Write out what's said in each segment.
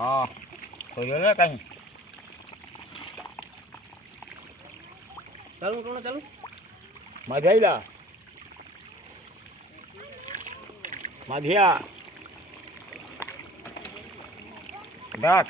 हाँ तो जो ना कहीं चालू कोण चालू मध्याला मध्या डाक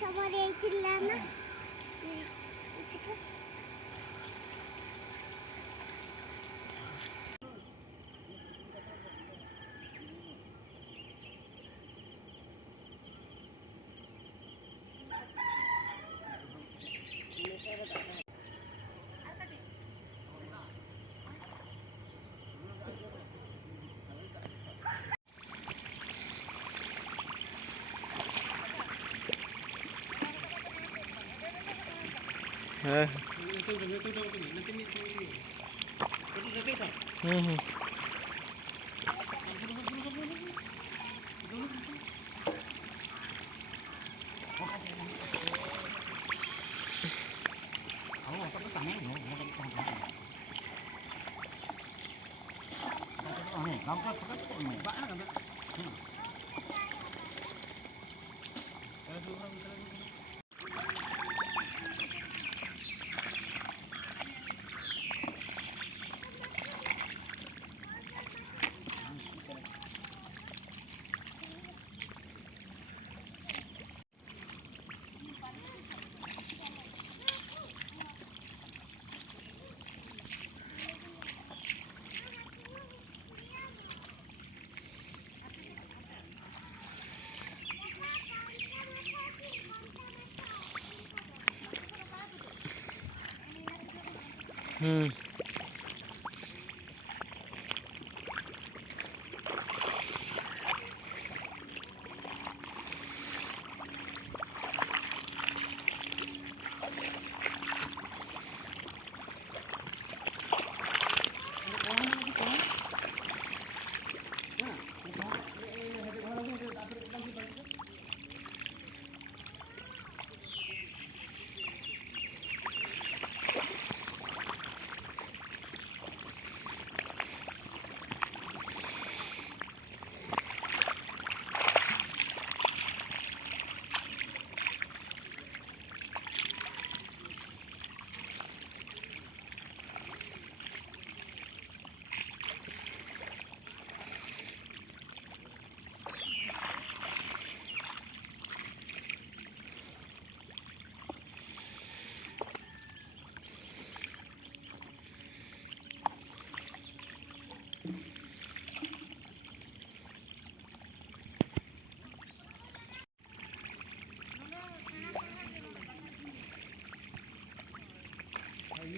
समोर यायची ना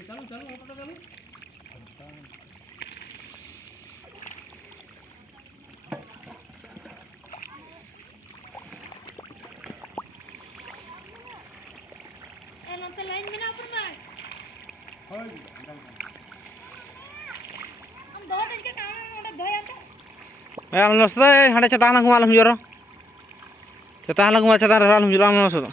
चालू चालू होता चालू लाइन में ना ऊपर में होय हम दो दिन के काम में उन्हें धोया था यार नसता है हड़े चताना घुमाल हम जोरो चताना घुमा चताना राल हम जोरो हम नसो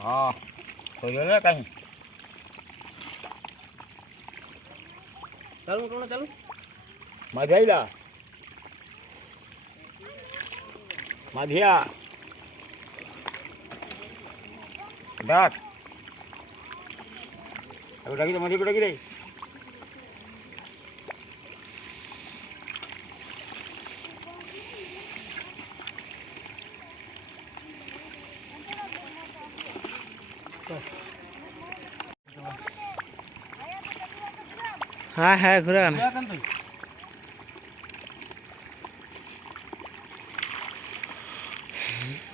हाँ तो जो ना कहीं चालू कोण चालू मध्याला मध्या डाक डाकी मध्ये कुठे गेले হ্যাঁ হ্যাঁ ঘুরে গান Dia kan tuh.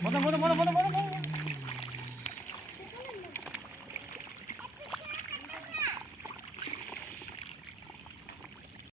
Mana.